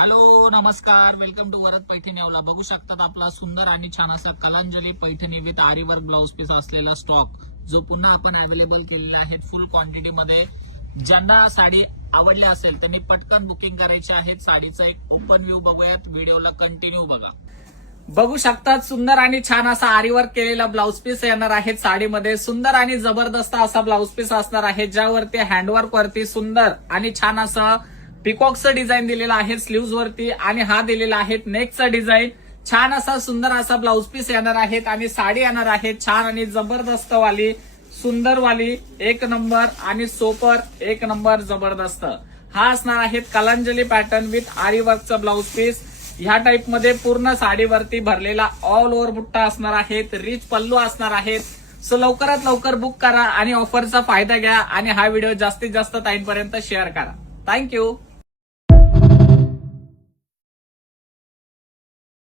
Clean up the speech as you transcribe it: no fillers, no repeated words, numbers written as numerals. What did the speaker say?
Hello नमस्कार, welcome to Varad Paithani Yeola. बघू शकतात आपला सुंदर आणि छान असा कलांजली पैठणी विथ आरी वर्क ब्लाउज पीस असलेला स्टॉक जो पुन्हा आपण अवेलेबल केलेला आहे फुल क्वांटिटी मध्ये. ज्यांना साडी आवडली असेल त्यांनी पटकन बुकिंग करायची आहे. साडीचा एक ओपन व्ह्यू बघूयात, व्हिडिओला कंटिन्यू बघा. बघू शकतात सुंदर आणि छान असा आरी वर्क केलेला ब्लाउज पीस येणार आहे. साडीमध्ये सुंदर आणि जबरदस्त असा ब्लाउज पीस असणार आहे, ज्यावरती हँडवर्क वरती सुंदर आणि छान असं पिकॉकचं डिझाईन दिलेलं आहे स्लीव्ज वरती, आणि हा दिलेला आहे नेकचा डिझाईन. छान असा सुंदर असा ब्लाउज पीस येणार आहेत आणि साडी येणार आहे छान आणि जबरदस्त वाली, सुंदर वाली, एक नंबर आणि सोपर एक नंबर जबरदस्त. हा असणार आहे कलांजली पॅटर्न विथ आरी वर्कचा ब्लाउज पीस. ह्या टाइप मध्ये पूर्ण साडीवरती भरलेला ऑल ओव्हर बुट्टा असणार आहे, रिच पल्लू असणार आहेत. सो लवकरात लवकर बुक करा आणि ऑफरचा फायदा घ्या आणि हा व्हिडिओ जास्तीत जास्त टाइमपर्यंत शेअर करा. थँक्यू.